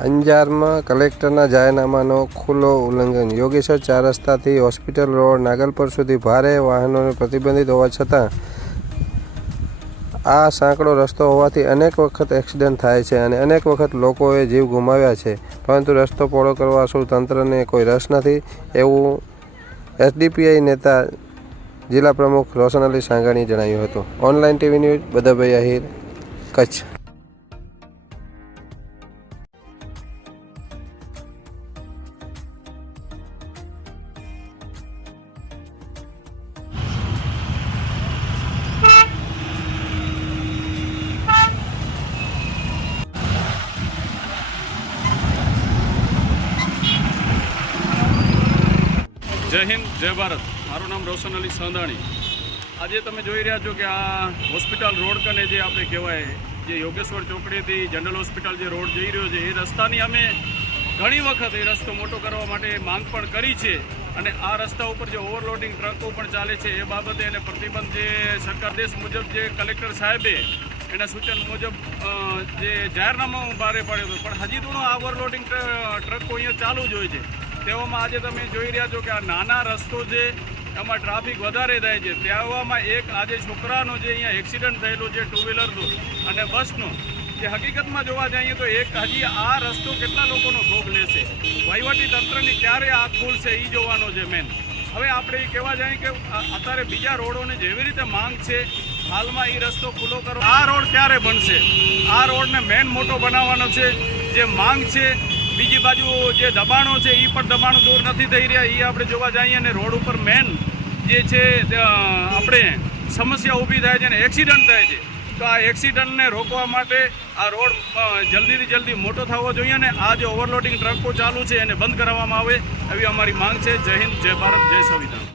અંજારમાં કલેક્ટરના જાહેરનામાનો ખુલ્લો ઉલ્લંઘન. યોગેશ્વર ચાર રસ્તાથી હોસ્પિટલ રોડ નાગલપર સુધી ભારે વાહનોને પ્રતિબંધિત હોવા છતાં આ સાંકડો રસ્તો હોવાથી અનેક વખત એક્સિડન્ટ થાય છે અને અનેક વખત લોકોએ જીવ ગુમાવ્યા છે. પરંતુ રસ્તો પહોળો કરવા શું તંત્રને કોઈ રસ નથી એવું એસડીપીઆઈ નેતા જિલ્લા પ્રમુખ રોશન અલી સાંગાણીએ જણાવ્યું હતું. Online TV news Badhabhai Ahir Kutch. Jai Hind, Jai Bharat. મારું નામ રોશન અલી સંધાણી આજે તમે જોઈ રહ્યા છો કે આ હોસ્પિટલ રોડ કને જે આપણે કહેવાય, જે યોગેશ્વર ચોકડીથી જનરલ હોસ્પિટલ જે રોડ જઈ રહ્યો છે, એ રસ્તાની અમે ઘણી વખત એ રસ્તો મોટો કરવા માટે માંગ પણ કરી છે. અને આ રસ્તા ઉપર જે ઓવરલોડિંગ ટ્રકો પણ ચાલે છે, એ બાબતે એને પ્રતિબંધ જે સરકારદેશ મુજબ જે કલેક્ટર સાહેબે એના સૂચન મુજબ જે જાહેરનામું બહાર પાડ્યું હતું. પણ હજી તો આ ઓવરલોડિંગ ટ્રકો અહીંયા ચાલુ જ હોય છે. તેવામાં આજે તમે જોઈ રહ્યા છો કે આ નાના રસ્તો છે એમાં ટ્રાફિક વધારે થાય છે તેવામાં એક આજે છોકરાનો જે અહીંયા એક્સિડન્ટ થયેલો છે ટુ વ્હીલરનું અને બસનું, જે હકીકતમાં જોવા જઈએ તો એક હજી આ રસ્તો કેટલા લોકોનો ભોગ લેશે? વહીવટી તંત્રની ક્યારે આ ખુલશે? એ જોવાનો છે મેન હવે આપણે એ કહેવા જઈએ કે અત્યારે બીજા રોડોને જેવી રીતે માંગ છે, હાલમાં એ રસ્તો ખુલ્લો કરો આ રોડ ક્યારે બનશે? આ રોડને મેન મોટો બનાવવાનો છે. જે માંગ છે બીજી બાજુ જે દબાણો છે એ પણ દબાણો દૂર નથી થઈ રહ્યા. એ આપણે જોવા જઈએ અને રોડ ઉપર મેન જે છે આપણે સમસ્યા ઊભી થાય છે અને એક્સિડન્ટ થાય છે. તો આ એક્સિડન્ટને રોકવા માટે આ રોડ જલ્દીથી જલ્દી મોટો થવો જોઈએ અને આ જે ઓવરલોડિંગ ટ્રકો ચાલુ છે, એને બંધ કરાવવામાં આવે એવી અમારી માંગ છે. જય હિન્દ, જય ભારત, જય સંવિધાન.